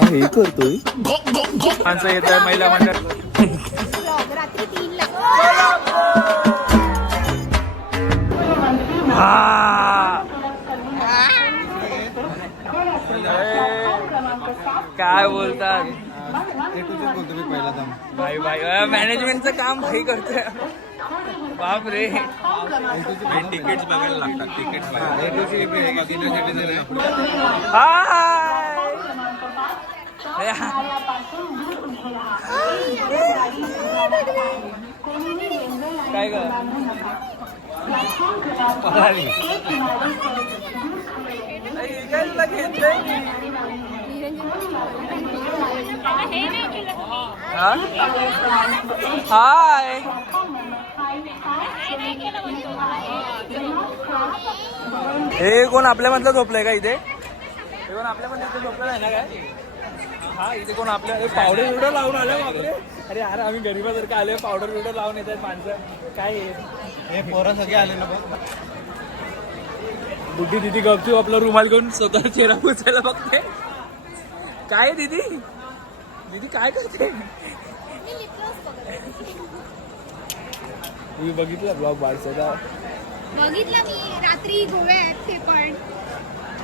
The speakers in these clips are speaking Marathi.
हे करतोय माणसं येत आहे महिला मंडळ रात्री 3ला. काय बोलतात भाई भाई मॅनेजमेंटचं काम भाई करतोय. बाप रे तिकीट्स बघायला लागतात. तिकीट्स काय ग हाय हे कोण आपल्यामधलं झोपलंय का इथे? हे कोण आपल्यामधलं इथे झोपलं आहे ना काय? हा इथे कोण आपल्या पावडर बिवडर लावून आलं बापरे. अरे यार आम्ही गरीबासारखं आलोय, पावडर बिवडर लावून येत आहेत माणसं. काय हे पोरं सगळे आले ना बघ. बुड्ढी दिदी गपचूप आपला रुमाल घेऊन स्वतः चेहरा पुसायला बघते. काय दीदी दीदी काय करते? मी बघितलं ब्लॉग बारचा. बघितलं मी रात्री गोव्यात. ते पण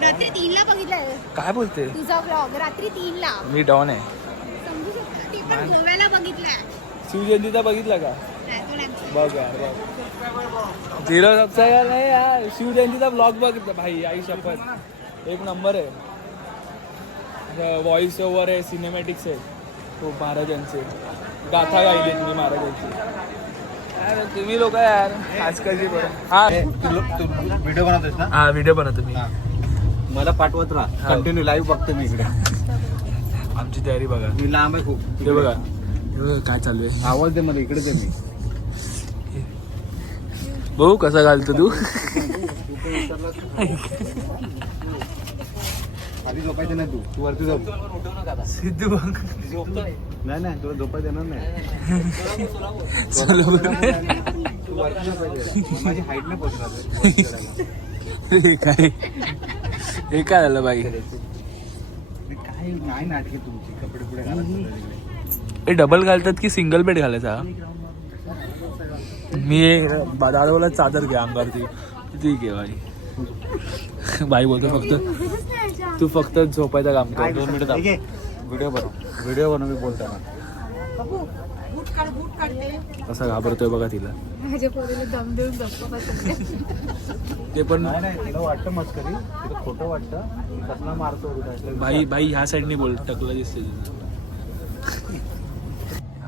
रात्री 3ला बघितलं. काय बोलते तुझा ब्लॉग रात्री 3ला. मी डॉन आहे. समजू शकता. ते पण गोव्याला बघितलं. शिवजयंतीचा बघितला का? नाही, तो नाही. बघ यार बघ 0 सबस्क्रायबर नाही यार. शिवजयंतीचा ब्लॉग बघितला भाई. आई शपथ एक नंबर आहे. व्हॉइस ओव्हर आहे, सिनेमॅटिक्स आहे. हो महाराजांचे गाथा गायली मी महाराजांची. यार तुम्ही लोक यार आजकालची बरं. हा व्हिडिओ बनवतोस ना? हा व्हिडिओ बनवतो मी. मला पाठवत राहा. कंटिन्यू लाईव्ह बघतो मी इकडे. आमची तयारी बघा. मी लांब आहे खूप. हे बघा हे बघा काय चालू आहे. आवाज दे मला. इकडेच आहे मी. भाऊ कसा घालतो तू? आधी झोपायचं नाही. तू वरती झोप. सिद्धू बघ नाही नाही तुला झोपायचं येणार नाही. चलो तू वरती झोपायचं. माझी हाईट नाही पोहोचणार. काय हे काय झालं बाई? काय काय नाटके तुमची. कपडे पुढे घालत. हे डबल घालतात की सिंगल बेड घालायचा? मी दादाला चादर घ्या अंगावरती. ठीक आहे बाई. बाई बोलतो फक्त तू फक्त झोपायचं काम कर. 2 मिनिटं थांब. व्हिडिओ बनव मी बोलताना. कसा घाबरतोय बघा तिला. माझ्या पोरीला दम देऊन झोपतो. ते पण नाही तिला वाटतं मस्करी. तिला खोटं वाटतं. कसला मारतो भाई भाई ह्या साईडने बोल. टकलं दिसते तुझं.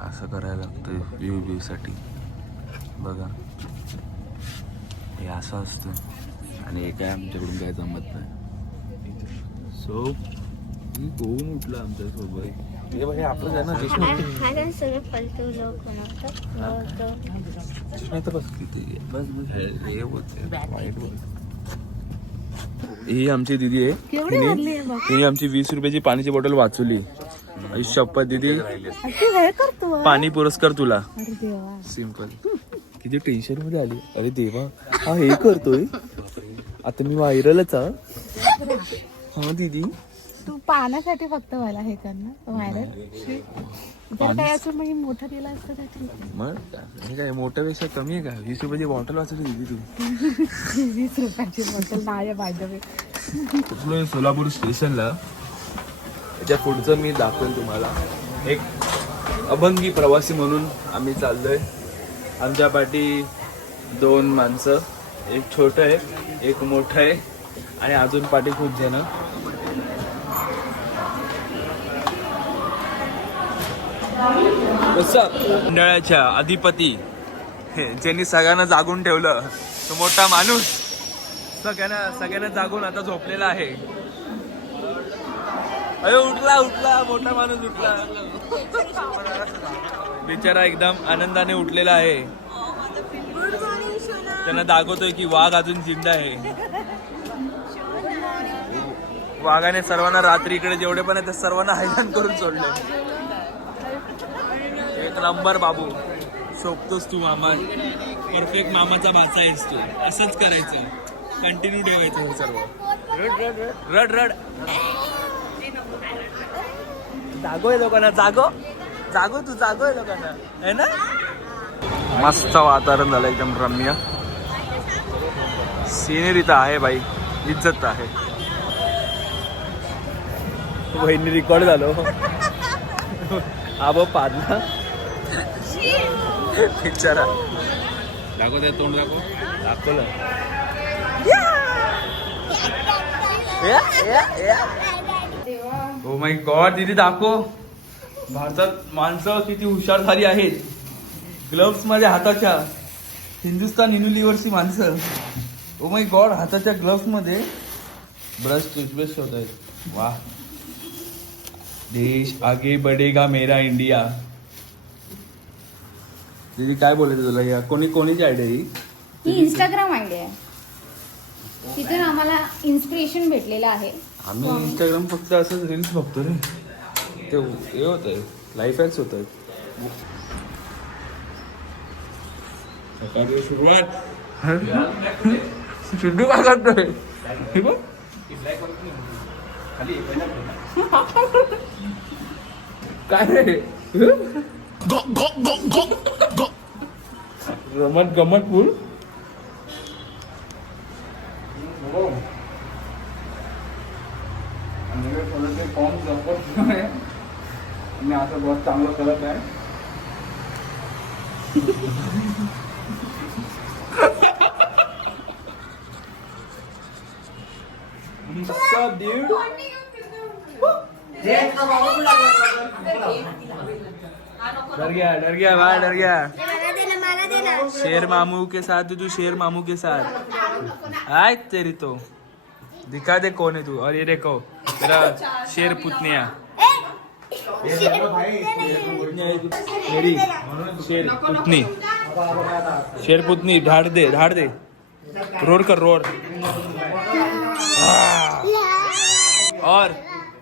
असं करायला लागतं व्ह्यू साठी. बघा हे असं असतं आणि हे काय आमच्याकडून काय जमत नाही. सो कोण उठलं आमच्या सोबत? हे भाई आपलंच आहे ना. हा सगळं फालतू लोक बस किती बस हे बोलते वाईट बोलते. ही आमची दिदी आहे. ही आमची 20 रुपयाची पाण्याची बॉटल वाचवली. शपथ दिदी पाणी पुरस्कार तुला. सिंपल. किती टेन्शन मध्ये आली. अरे देवा हा हे करतोय. आता मी व्हायरलच हा दीदी. तू पाहण्यासाठी फक्त मला हे करणं व्हायरल. जर काय असं मग मोठं दिलं असतं तर ठीक आहे. मग हे काय मोठ्यापेक्षा कमी आहे का? 20 रुपयाची बॉटल वाचवली दिदी तू. 20 रुपयाची बॉटल नाही पाहिजे. कुठलं सोलापूर स्टेशनला. त्याच्या पुढचं मी दाखवेल तुम्हाला. एक अभंगी प्रवासी म्हणून आम्ही चाललोय. आमच्या पाठी 2 माणसं. एक छोटं आहे एक मोठं आहे आणि अजून पाठी खूप जण. मंडळाच्या अधिपती ज्यांनी सगळ्यांना जागून ठेवलं तो मोठा माणूस. सगळ्यांना जागून आता झोपलेला आहे. अरे उठला उठला मोठा माणूस उठला. बिचारा एकदम आनंदाने उठलेला आहे. त्यांना दाखवतोय की वाघ अजून जिंदा आहे. वाघाने सर्वांना रात्री इकडे जेवढे पण आहेत सर्वांना हैराण करून सोडले. एक नंबर बाबू. शोभतोस तू मामा. परफेक्ट मामाचा भाचा आहेस तू. असंच करायचं. कंटिन्यू ठेवायचं हे सर्व. रड रड रड रड. जागोय लोकांना, जागो तू, जागोय लोकांना है ना. मस्त वातावरण झालं एकदम रम्य. सिनेरी तर आहे बाई, इज्जत आहे. वहिनी रेकॉर्ड झालो. आबो पाडला बिचारा. दाखव ते तोंड, दाखवलं. ओ माय गॉड दीदी दाखव. भारतात माणसं किती हुशार झाली आहेत. ग्लव्स माझ्या हाताच्या, हिंदुस्तान युनिलिव्हरची माणसं. ओ माय गॉड, हाताच्या ग्लव्स मध्ये ब्रश टूथब्रश होत आहेत. वा, देश आगे बढेगा मेरा इंडिया. दीदी काय बोलायचं तुला? या कोणीची आयडिया ही इंस्टाग्राम आयडिया आहे. तिथून आम्हाला इन्स्पिरेशन भेटलेलं आहे. आम्ही इंस्टाग्राम फक्त असंच रील्स बघतो रे. ते हे होत आहे, लाईफ हॅक्स होत आहेत. सुरुवात सिद्धू काय करतोय? काय रे गमत फुल. फॉर्म जपत नाही आणि असं बहुत चांगलं करत आहे. डर गया भाई, डर गया. शेर मामू के साथ तू शेर मामू के साथ आय तेरी तो दिखा दे कौन है तू. और ये देखो तेरा शेर पुतनिया. मेरी शेर पुतनी, शेर पुतनी. ढाड़ दे रोर कर रोर.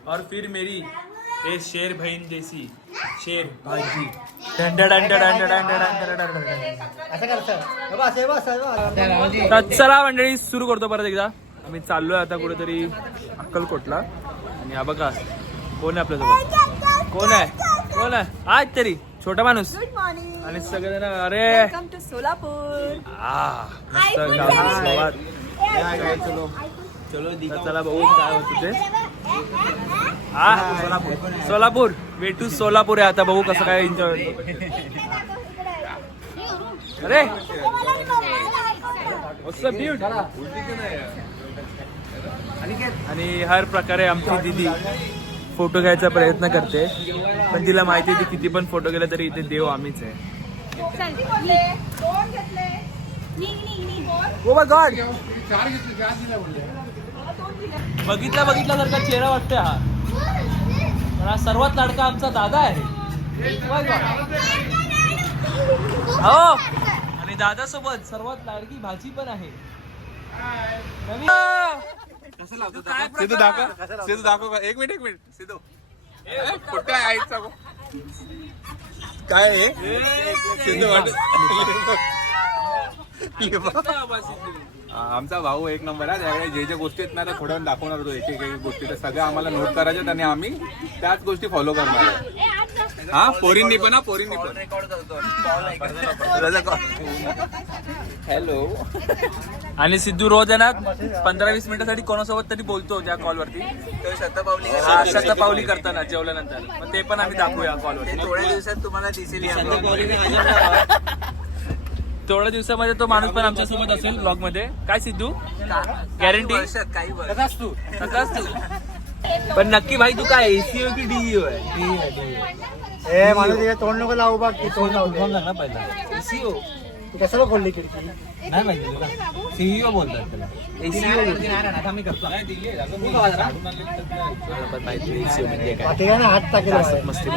और फिर मेरी ये शेर बहन जैसी शेर भाजी. चला मंडळी सुरू करतो परत एकदा. आम्ही चाललोय आता कुठेतरी अक्कलकोटला. आणि हा बघा कोण आहे आपल्यासोबत. कोण आहे आज तरी छोटा माणूस आणि सगळेजण. अरे चला बघू काय होतं ते. सोलापूर वेटू सोलापूर आहे. आता बघू कसं काय एन्जॉय. अरे आणि हर प्रकारे आमची दीदी फोटो घ्यायचा प्रयत्न करते. पण तिला माहिती आहे किती पण फोटो गेला तरी इथे देव आम्हीच आहे. ओ माय गॉड, बघितल्यासारखा चेहरा वाटतोय हा. पण हा सर्वात लाडका आमचा दादा आहे. हो, आणि दादा सोबत सर्वात लाडकी भाजी पण आहे. सिद्धू दाखव का. एक मिनिट सिद्धू कुठे आहे आईचा काय आहे सिद्धू आमचा भाऊ एक नंबर आहे. त्यावेळेस जे गोष्टी आहेत ना त्या थोड्या दाखवणार होतो. एक गोष्टी तर सगळ्या आम्हाला नोट करायच्यात आणि आम्ही त्याच गोष्टी फॉलो करणार. हा पोरींनी पण हॅलो. आणि सिद्धू रोज आहे ना 15-20 मिनिटासाठी कोणासोबत तरी बोलतो त्या कॉलवरती. शतपावली करताना जेवल्यानंतर. मग ते पण आम्ही दाखवूया कॉलवर. थोड्या दिवसात तुम्हाला दिसेल. थोड्या दिवसामध्ये तो माणूस पण आमच्या सोबत असेल ब्लॉग मध्ये. काय सिद्धू गॅरंटी? कसाच तू पण नक्की भाई तू काय एसीओ की डीईओ आहे? ए माणूस तोंड नको लावू बघ. तोंड लावून पहिला एसीओ कशाला खोलली खिडकी. नाही माहिती तुला. सीईओ बोलतात त्याला. एसीओ हात टाकेल मस्ती.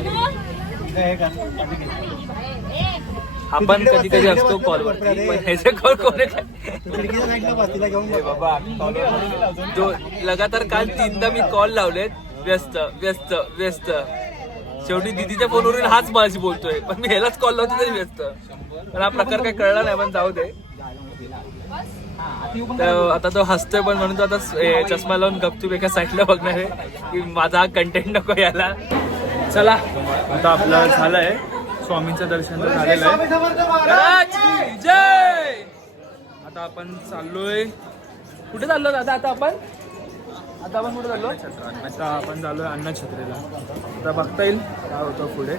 आपण कधी कधी असतो कॉलवर. ह्याचे कॉल कोण जो लगातार काल 3दा मी कॉल लावलेत. व्यस्त व्यस्त व्यस्त. शेवटी दीदीच्या फोनवरून हाच माझी बोलतोय. पण मी ह्यालाच कॉल लावतो तरी व्यस्त. पण हा प्रकार काही कळला नाही. पण जाऊ दे. आता तो हसतोय पण म्हणून तो आता चष्मा लावून गपचूप एका साईडला बघणार आहे की माझा हा कंटेंट नको याला. चला आता आपलं झालंय स्वामींचं दर्शन तर झालेलं आहे. महाराज की जय. आता आपण चाललोय कुठे चाललो दादा? आता आपण कुठे चाललो? आता आपण चाललोय अन्नछत्रीला. आता बघता येईल काय होतं पुढे,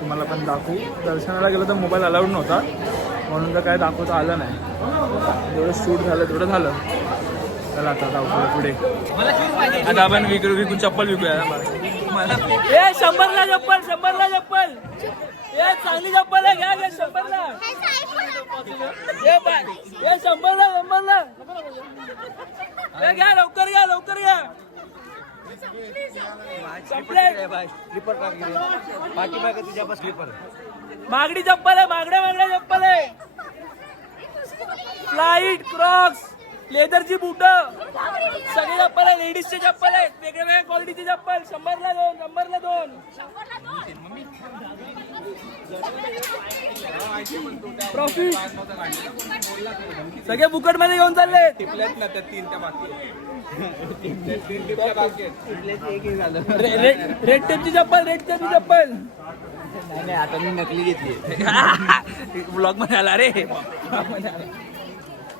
तुम्हाला पण दाखवू. दर्शनाला गेलो तर मोबाईल अलाउड नव्हता म्हणून तर काय दाखवता आलं नाही. जेवढं शूट झालं तेवढं झालं. चला आता दाखवलं पुढे. आता आपण विकू चप्पल विकूया. मला 100ला चप्पल, 100ला चप्पल. चांगली चप्पल आहे, घ्या 100ला. 100ला घ्या, लवकर घ्या, लवकर घ्या. मागडी चप्पल आहे, मागड्या चप्पल आहे. फ्लाईट, क्रॉक्स, लेदरची बूट, सगळी चप्पल आहे. लेडीजची चप्पल आहे, वेगळ्या क्वालिटीची चप्पल. 100ला 2. प्रॉफिट सगळे बुकट मध्ये घेऊन चालले. टिपल्यात ना त्या 3 त्या बाकी. रेड टेपची चप्पल. नाही आता मी नकली घेतली. ब्लॉग मध्ये आला रे.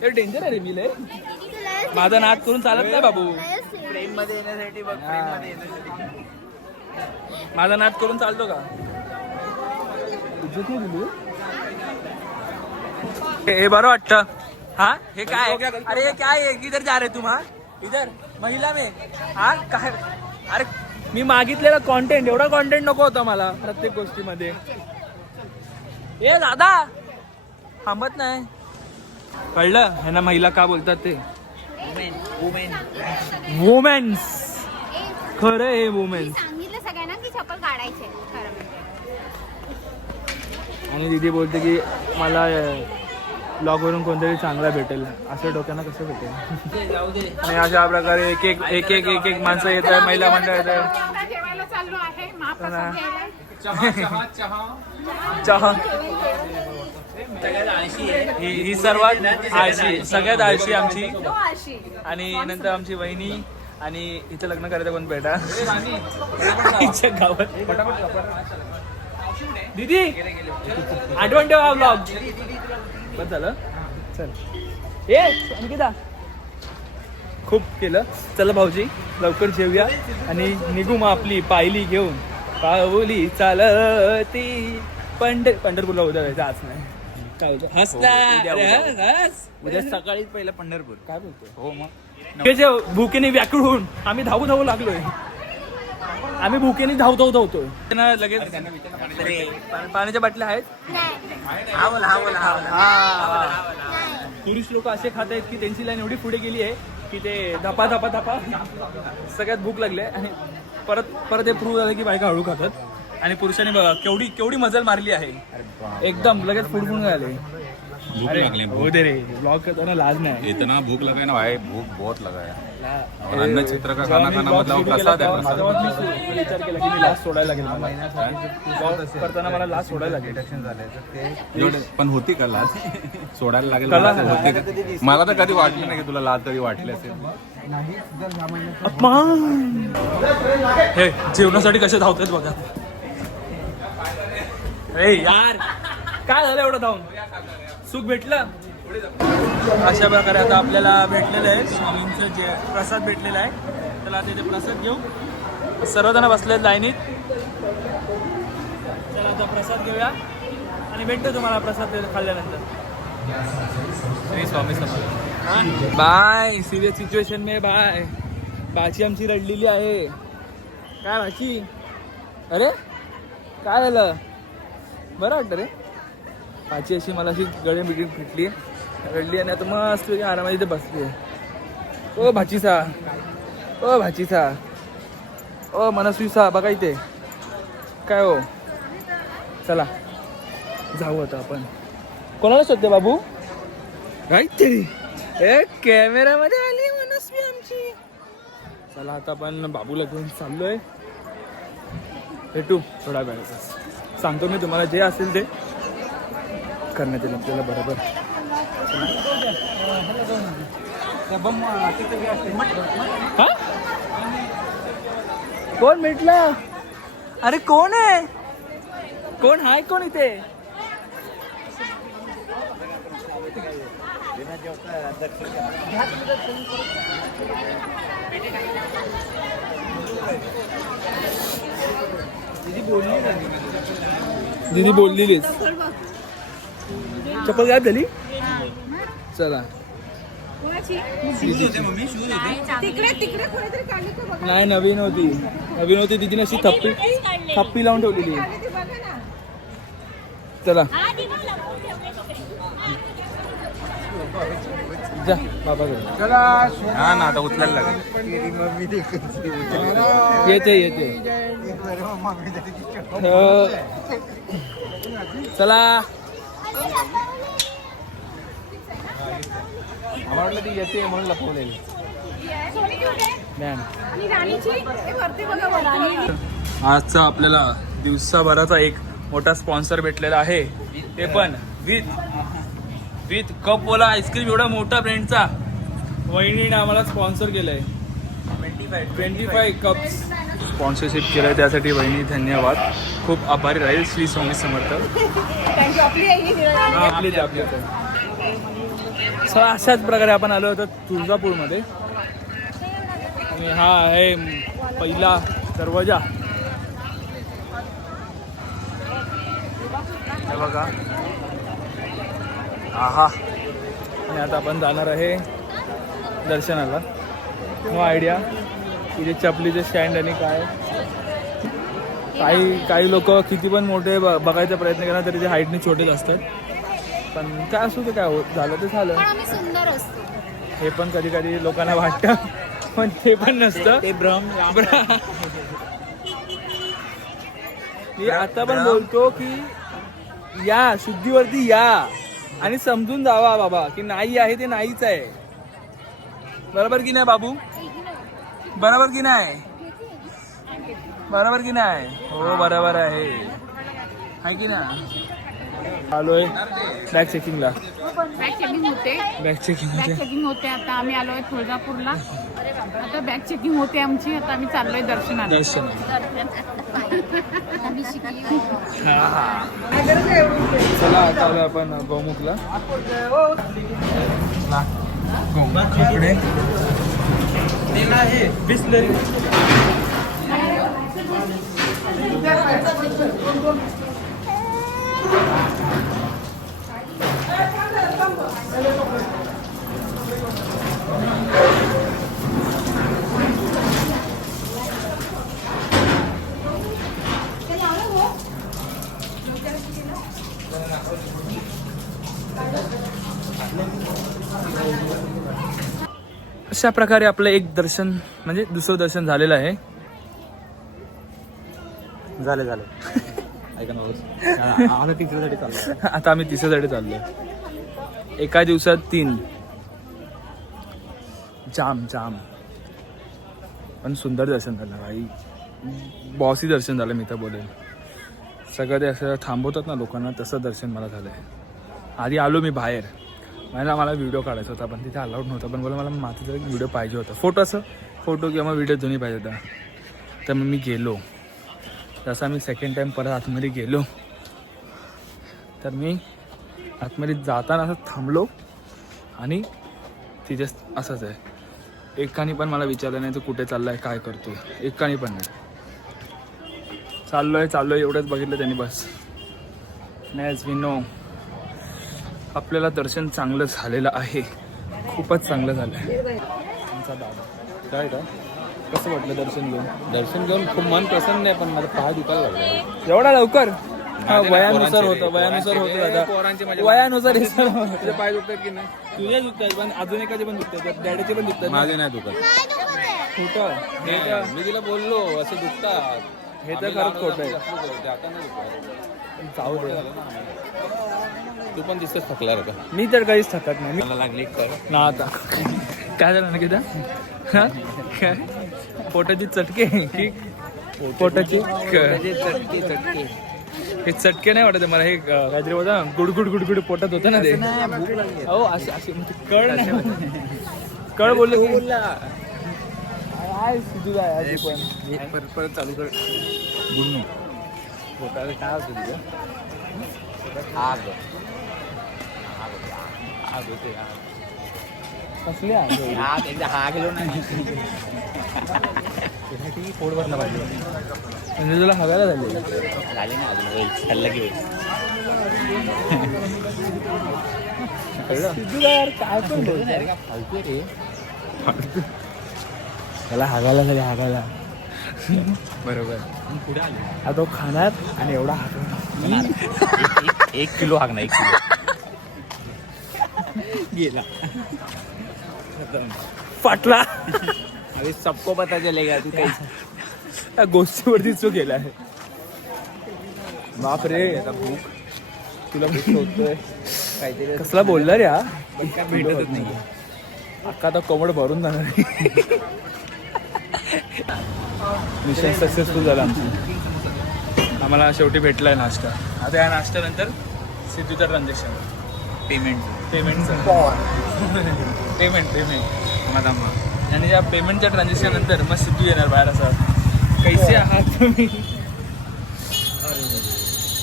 डेंजर आहे रे. मी लय माझा नाद करून चालत नाही बाबू. फ्रेम मध्ये येण्यासाठी बघ, फ्रेम मध्ये येण्यासाठी. माझा नाद करून चालतो का? हे बरं वाटतं. हा हे काय? अरे काय आहे? किधर जा रे तुम? इधर महिला में. हा काय? अरे मी मागितलेला कॉन्टेंट, एवढा कॉन्टेंट नको होता मला प्रत्येक गोष्टीमध्ये. ए दादा थांबत नाही. कळलं ह्यांना महिला का बोलतात ते? वुमेन्स. खरं हे वुमेन्स. सांगितलं सगळ्यांना की चप्पल काढायचे. आणि दीदी बोलते की मला ब्लॉगवरून कोणतरी चांगला भेटेल. असं डोक्यानं कसं भेटेल? आणि अशा प्रकारे एक माणसं येत आहे, महिला मंडळ येत आहे. चहा ही सर्वात आळशी, सगळ्यात आळशी आमची. आणि नंतर आमची वहिनी. आणि इथं लग्न करायचं कोण बेटा हिच्या गावात. दीदी आठवण ठेवा ब्लॉग. बस झालं. चल ए अंकिता खूप केलं. चला भाऊजी लवकर जेवूया आणि निघू मग आपली पायली घेऊन. पाऊली चालती पंढरपूरला उद्या जायचं. आज नाही काय होतं? हसला उद्या सकाळीच पहिलं पंढरपूर. काय बोलतो? हो मग त्याच्या भुकेने व्याकुळ होऊन आम्ही धावू लागलोय. आम्ही भुकेने धावतोय. लगेच पाण्याच्या बाटल्या आहेत. पुरुष लोक असे खात आहेत की त्यांची लाईन एवढी पुढे गेली आहे की ते धपा सगळ्यात भूक लागले. आणि परत हे प्रूव्ह झालं की बायका हळू खातात. आणि पुरुषांनी बघा केवढी मजल मारली आहे. एकदम लगेच फुडफुडून झाले. अरे हो दे रे, ब्लॉग करताना लाज नाही. इतना भूक लगा ना भाई, भूक बहुत लगा है. अन्न क्षेत्र का खाना मतलब प्रसाद है. विचार केला की मी लास्ट सोडायला लागेल. ब्लॉग करताना मला लास्ट सोडायला लागेल. पण होती का लाज? सोडायला लागेल. मला तर कधी वाटलं नाही की तुला लाज कधी वाटली असेल. हे जेवणासाठी कसे धावतात बघा. ए यार काय झालं एवढं धावून? सुख भेटलं. अशा प्रकारे आता आपल्याला भेटलेलं आहे स्वामींचं जे प्रसाद भेटलेला आहे. त्याला आता इथे प्रसाद घेऊ. सर्वजण बसलेत लाईनीत. चला आता प्रसाद घेऊया आणि भेटतो तुम्हाला प्रसाद खाल्ल्यानंतर. Shri Swami Samarth. Bye. Serious situation में बाय. भाची आमची रडलेली आहे. काय भाची? अरे काय झालं? बरं वाटतं रे. भाची अशी मला अशी गळे मिठी फिटली, रडली आणि आता मस्त आरामात इथे बसली आहे. ओ भाचीसा, ओ भाचीसा, ओ मनस्वीसा बघा इथे काय हो. चला जाऊ आता आपण. कोणाला शोधते बाबू? काहीतरी कॅमेरामध्ये आली मनस्वी आमची. चला आता आपण बाबूला घेऊन चाललोय. भेटू थोडा वेळातच. सांगतो मी तुम्हाला जे असेल ते करण्यात येईल आपल्याला बरोबर. हा कोण भेटला? अरे कोण आहे? कोण हाय? कोण इथे? दीदी बोललेलीच. चप्पल गायब झाली. चला नाही, नवीन होती दीदीने अशी थप्पी लावून ठेवलेली. चला जा बाबाकडे. हा ना, आता उचलायला लागेल. येते चला. आम्हाला वाटलं ती येते म्हणून लपवलेली. आजचा आपल्याला दिवसाभराचा एक मोठा स्पॉन्सर भेटलेला आहे, ते पण विथ कप वाला आईस्क्रीम एवढा मोठा ब्रँडचा. वहिनीने आम्हाला स्पॉन्सर केलंय. 25 कप्स स्पॉन्सरशिप केलंय, त्यासाठी वहिनी धन्यवाद. खूप आभारी राहील. श्री स्वामी समर्थ. आपले अशाच प्रकारे आपण आलो होतो तुळजापूरमध्ये. आणि हा आहे पहिला दरवाजा. हे बघा. आहा. आणि आता आपण जाणार आहे दर्शनाला. नो आयडिया इथे चपलीचे स्टँड आणि काही लोक किती पण मोठे बघायचा प्रयत्न करणार तरी ते हाईटने छोटेच असतात. पण काय असू ते, काय झालं ते झालं. हे पण कधी कधी लोकांना वाटतं, पण ते पण नसतं. ते भ्रम. मी आता पण बोलतो की या शुद्धीवरती या आणि समजून जावा बाबा की नाही आहे ते नाहीच आहे. बरोबर की नाही बाबू? बरोबर की नाही? बरोबर की नाही? हो बरोबर आहे की नाही? आलोय बॅग चेकिंगला. बॅग चेकिंग होते. आता आम्ही आलोय तुळजापूरला. आता बॅग चेकिंग होते आमची. आता आम्ही चाललोय दर्शनाला. चला आता आलोय आपण गौमुखला. बिस्लरी. अशा प्रकारे आपलं एक दर्शन म्हणजे दुसरं दर्शन झालेलं आहे. झाले ऐका ना, आता तिसऱ्यासाठी चाललो. आता आम्ही तिसऱ्यासाठी चाललोय. एका दिवसात 3 जाम पण सुंदर दर्शन झालं भाई. बॉसी दर्शन झालं मी तर बोलेल. सगळं ते असं थांबवतात ना लोकांना, तसं दर्शन मला झालंय. आधी आलो मी बाहेर, मला व्हिडिओ काढायचा होता पण तिथे अलाउड नव्हता. पण बोला मला माझा जर व्हिडिओ पाहिजे होता, फोटो किंवा व्हिडिओ दोन्ही पाहिजे होता. तर मग मी गेलो. जसा मी सेकंड टाईम परत आतमध्ये गेलो तर मी आतमध्ये जाताना असं थांबलो आणि तिथे असंच आहे. एकाने पण मला विचारलं नाही तू कुठे चाललाय, काय करतोय. एकाने पण नाही. चाललोय एवढंच बघितलं त्यांनी बस. ॲज वी नो आपल्याला दर्शन चांगलं झालेलं आहे. खूपच चांगलं झालं आहे. आमचा दादा काय कसं वाटलं दर्शन घेऊन? खूप मन प्रसन्न आहे, पण मला पाय दुखायला लागला एवढा लवकर. वयानुसार होतं दादा. वयानुसार तुझे पाय दुखतात की नाही? तुझे दुखतात पण अजून एखादी पण दुखतात, डॅडीचे पण दुखतात. माझे नाही दुखत. खोटं. मी तिला बोललो असं दुखतात. हे तर खरंच खोटं आहे. जाऊ दे. तू पण दिसतच थकला का? मी तर काहीच थकत नाही. मला लागली ना आता. काय झालं ना किती काय पोटाची चटके की पोटाची चटके? हे चटके नाही वाटत मला. हे काहीतरी होता गुडगुड पोटात होतं ना ते. हो असे कळ नाही. कळ बोललो की परत चालू कर. पोटाला काय होतं तुझं? आग होते कसली आहे आग एकदा हा गेलो नाही पोट भरलं पाहिजे म्हणजे तुला हव्याला झाली झाले ना अजून होईल खाल्लं की होईल यार काय पण फालतू रे त्याला हागायला झाली हागायला बरोबर पुढे आलो हा तो खाणार आणि एवढा हागणार 1 किलो हाक ना 1 किलो गेला फाटला अरे सबको पता चलेगा तू काही त्या गोष्टीवरतीच तो गेला आहे बाप रे आता भूक तुला भूक होतोय काहीतरी कसला बोलला रे हा काय भेटतच नाही अख्खा आता कोंबड भरून जाणार मिशन सक्सेसफुल झालं आमची आम्हाला शेवटी भेटलाय नाश्ता आता या नाश्त्यानंतर सिद्धूचं ट्रान्झॅक्शन पेमेंटचं पेमेंट आणि या पेमेंटच्या ट्रान्झॅक्शन नंतर मग सिद्धू येणार बाहेर असं कैसे आहात तुम्ही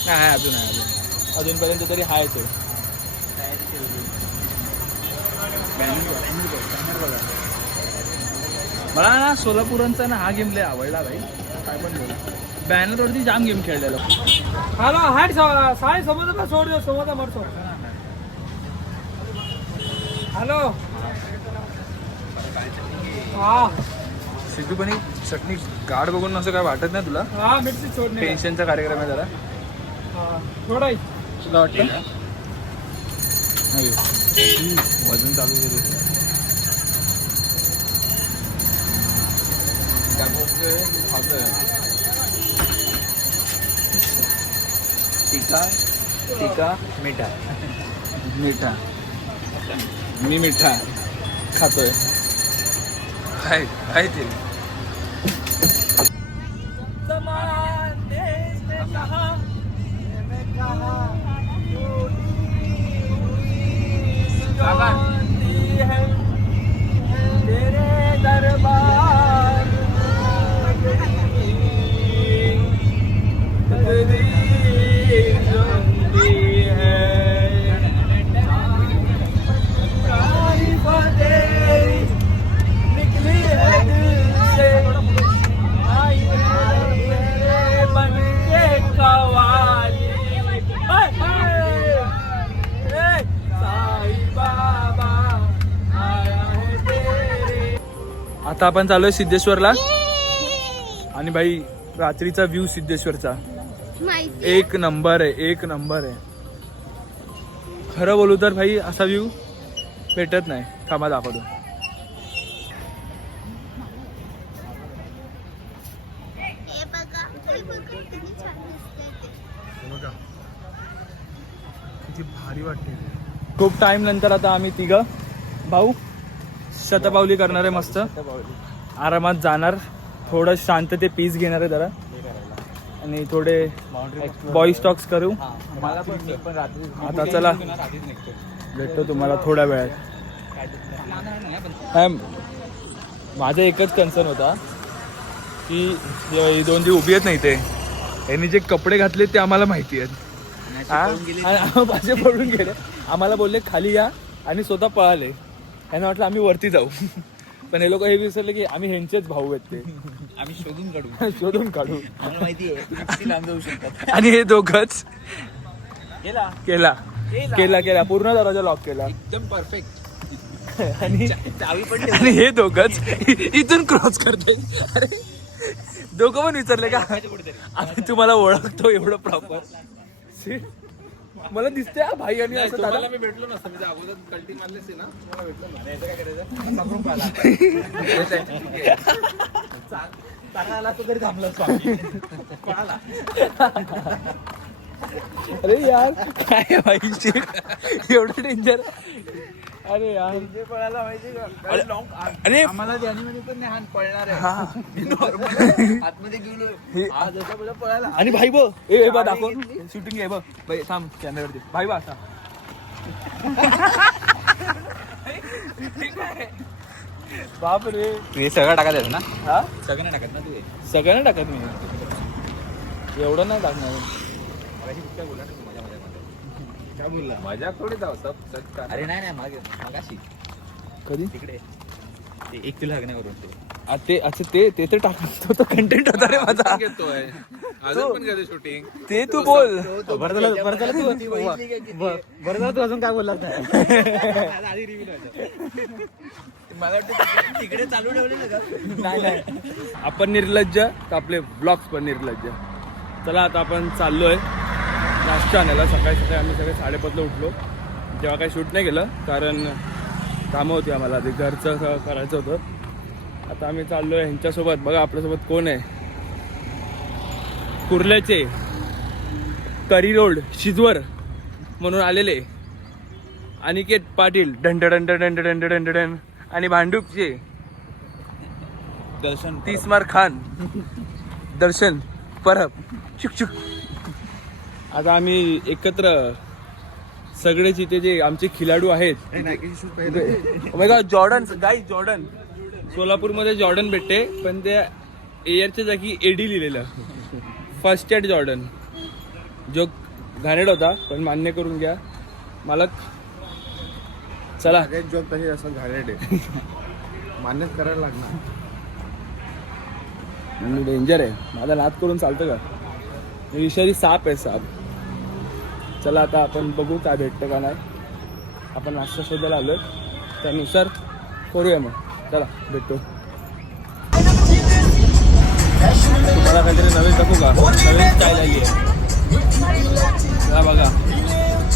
नाही अजून अजूनपर्यंत तरी हाय तो मला ना सोलापूरांचा ना हा गेम लय आवडला भाई काय पण बोल बॅनरवरती जाम गेम खेळलेलो हॅलो हाट साय समोर सोड दे समोर मर सोड हॅलो हा सिद्धू पण चटणी गाड बघून असं काय वाटत नाही तुला हा मिरची सोडणे टेन्शनचा कार्यक्रम आहे जरा थोडा तुला वाटतं नाही वजन चालू केलं टिका मिठा मी मिठा खातोय काय ते आता आपण चालूय सिद्धेश्वरला आणि भाई रात्रीचा व्ह्यू सिद्धेश्वरचा एक नंबर आहे खरं बोलू तर भाई असा व्ह्यू भेटत नाही थांबा दाखवतो किती भारी वाटते खूप टाइम नंतर आता आम्ही तिघं भाऊ शतपावली करणार आहे मस्त आरामात जाणार थोडं शांतते पीस घेणार आहे जरा आणि थोडे बॉय स्टॉक्स करू आता चला भेटतो तुम्हाला थोड्या वेळात माझा एकच कन्सर्न होता की ही दोन जी उभी आहेत नाही ते यांनी जे कपडे घातले ते आम्हाला माहिती आहेत माझे पडून गेले आम्हाला बोलले खाली या आणि स्वतः पळाले यांना वाटलं आम्ही वरती जाऊ पण हे लोक हे विसरले की आम्ही ह्यांचेच भाऊ आहेत ते आम्ही शोधून काढू माहिती आहे लांब जाऊ शकतात आणि हे दोघच केला पूर्ण दरवाजा लॉक केला एकदम परफेक्ट आणि चावी पण आणि हे दोघच इथून क्रॉस करतोय अरे दोघं पण विचारले का आम्ही तुम्हाला ओळखतो एवढं प्रॉपर मला दिसतंय भाई आणि असं दादा मी भेटलो नसतं म्हणजे अगोदर कल्टी मारलेच ना मला भेटलो अरे यार काय भाई एवढं डेंजर अरे यार पळायला पाहिजे अरे आम्हाला ध्यानीमध्ये पण नाही हात पळणार आहे आतमध्ये गेलो पळायला आणि भाई बघ ए बा दाखव शूटिंग आहे बघ भाई थांब कॅमेरावरती भाई बा असा बाप रे तू हे सगळं टाकायचं ना हा सगळं नाही टाकत ना तू सगळ्यांना टाकत मी एवढं नाही टाकणार. मजा थोडी जाऊ सब अरे नाही नाही मागाशी कधी तिकडे 1 किलो हगण्यावरून ते ते अच्छा ते तर टाकतो तो कंटेंट होता रे माझा. घेतोय अजून पण करतो शूटिंग. ते तू बोल. बरं झालं तू अजून काय बोललास नाही. मला वाटतं तिकडे चालू ठेवलेलं का? नाही आपण निर्लज्ज तर आपले ब्लॉग्स पण निर्लज्ज. चला आता आपण चाललोय नाश्ता आणायला. सकाळी आम्ही सगळे 5:30ला उठलो. जेव्हा काही शूट नाही केलं कारण कामं होती आम्हाला, ते घरचं करायचं होतं. आता आम्ही चाललोय ह्यांच्यासोबत. बघा आपल्यासोबत कोण आहे. कुर्ल्याचे करी रोड शिजवर म्हणून आलेले अनिकेत पाटील डंड आणि भांडूपचे दर्शन तीसमार खान दर्शन परब शुक. आता आम्ही एकत्र सगळेच इथे जे आमचे खिलाडू आहेत. जॉर्डन गाईज जॉर्डन सोलापूरमध्ये जॉर्डन भेटते पण त्या एअरच्या जागी एडी लिहिलेलं. फर्स्ट एड जॉर्डन जो घाणेड होता पण मान्य करून घ्या मालक. चला जॉब तशी असं घाणेड आहे मान्यच करायला लागणार. डेंजर आहे. माझा नाद करून चालतं का? विषारी साप आहे साप. चला आता आपण बघू काय भेटतं का नाही. आपण नाश्ता शोधायला आलोय त्यानुसार करूया मग. चला भेटतो. तुम्हाला काहीतरी नवीन दाखवू का? नवीन स्टाईल आली आहे. चला बघा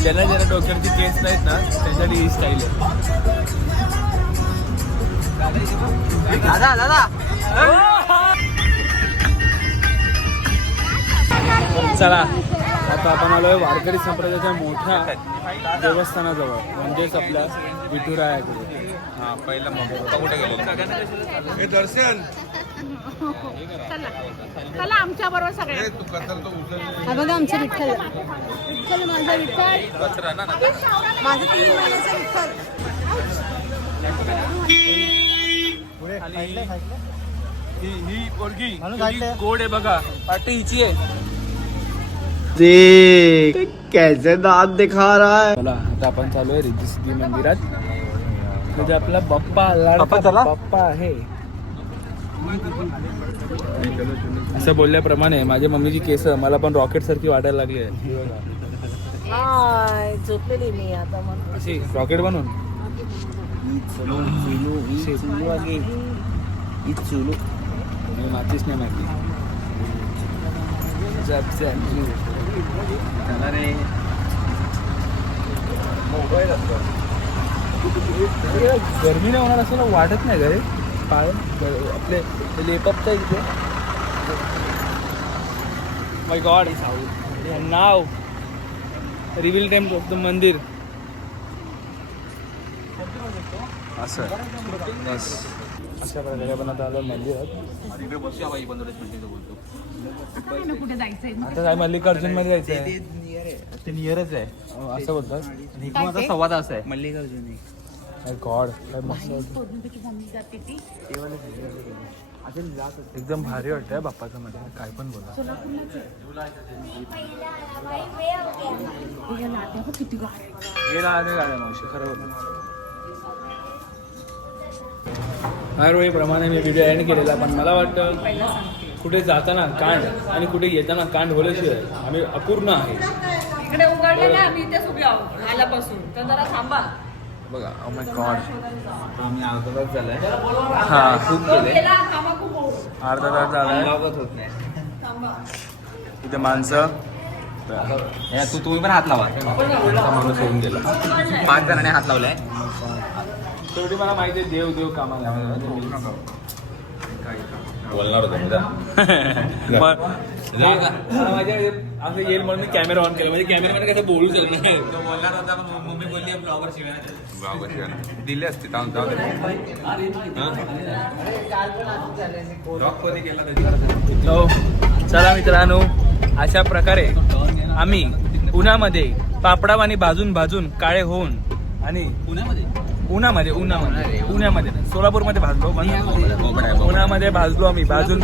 ज्यांना डोक्यावरची केस नाहीत ना त्यांच्यासाठी ही स्टाईल आहे. चला आता आपण आलोय वारकरी संप्रदायाच्या मोठ्या देवस्थानाजवळ म्हणजेच आपल्या विठुरायाकडे. हा पहिला मग कुठे गेलो हे दर्शन चला आमच्या बरोबर सगळे. तू कचल तो उचल. हा बघा आमचा विठ्ठल. विठ्ठल माझा विठ्ठल. कचरा ना माझा 3 महिन्याचा विठ्ठल. ही पोरगी गोड आहे बघा. पाटी हिची आहे. कैसे दात दिखा रहा है. चला आता आपण चालू आहे रिद्धी सिद्धी मंदिरात. म्हणजे आपला बाप्पा लाडका बाप्पा आहे. असं बोलल्याप्रमाणे माझ्या मम्मीची केस मला पण रॉकेट सारखी वाटायला लागली आहे. झोपलेली मी आता म्हणून. अशी रॉकेट बनवून मी मातीच नाही माहिती. गरमी नाही होणार असं वाटत नाही का रे? पाय आपले लेपअपचा इथे. माय गॉड नाव reveal time of the mandir. असं बस अशा प्रकारे आपण आता आलो मंदिरात. कुठे जायचंय? आता काय मल्लिकार्जुन मध्ये जायचं आहे. ते नियरच आहे. असं बोलतात. माझा 1.25 तास आहे मल्लिकार्जुन. गॉड काय मस्त एकदम भारी वाटतंय बाप्पाचं मध्ये. काय पण बोला. गेला आधी गाड्या मावशी खरं बोल. प्रमाणे मी व्हिडिओ एंड केलेला पण मला वाटतं कुठे जाताना कांड आणि कुठे येताना कांड बोलायशिवाय आम्ही अपूर्ण आहे. इकडे उघडलेलं आम्ही इथेच उभे आहोत आल्यापासून. तर जरा थांबा. बघा ओ माय गॉड. आम्ही अर्धा तास झालाय. हा खूप गेले. थांबा खूप अर्धा तास झालाय. लागत होत नाही. इथे माणसं तुम्ही पण हात लावा. माणूस होऊन गेला. 5 जणांनी हात लावलाय. शेवटी मला माहिती आहे देव देव कामाला बोलणार होतो माझ्या असं येईल म्हणून मी कॅमेरा ऑन केला. म्हणजे कॅमेरामॅन कसं बोलू शकत नाही. तो बोलणार होता पण मम्मी बोलली ब्लॉगर शिवाय दिले असते जाऊ दे. हो चला मित्रांनो अशा प्रकारे आम्ही उन्हामध्ये पापडावानी भाजून काळे होऊन आणि पुण्यामध्ये उन्हामध्ये पुण्यामध्ये नाही. सोलापूरमध्ये भाजलो पण उन्हामध्ये भाजलो आम्ही भाजून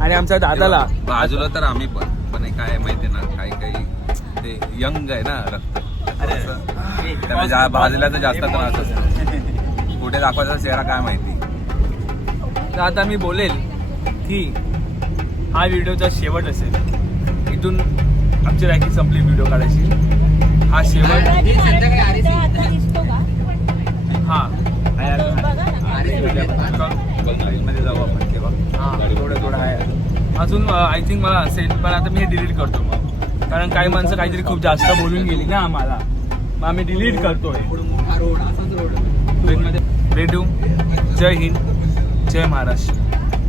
आणि आमच्या दादाला बाजूला तर आम्ही पण काय माहिती ना काही ते यंग आहे ना रक्त त्यामुळे भाजला तर जास्त त्रास असतो. कुठे दाखवायचा चेहरा काय माहिती. तर आता मी बोलेल की हा व्हिडिओचा शेवट असेल. इथून आमची रॅकिंग संपली व्हिडिओ काढायची. हा शेवट हा मध्ये जाऊ आपण तेव्हा थोडं आहे अजून. आय थिंक मला असेल पण आता मी हे डिलीट करतो मग, कारण काही माणसं काहीतरी खूप जास्त बोलून गेली ना आम्हाला, मग आम्ही डिलीट करतोय. भेटू. जय हिंद, जय महाराष्ट्र,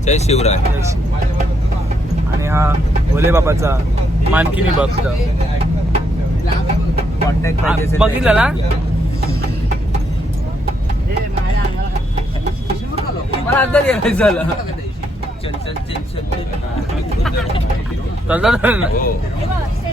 जय शिवराय. जय शिव. आणि हा भोले बाबाचा मानकिनी भक्त कॉन्टॅक्ट बघितलं ना. मला आता गेलं झालं चल चालतं.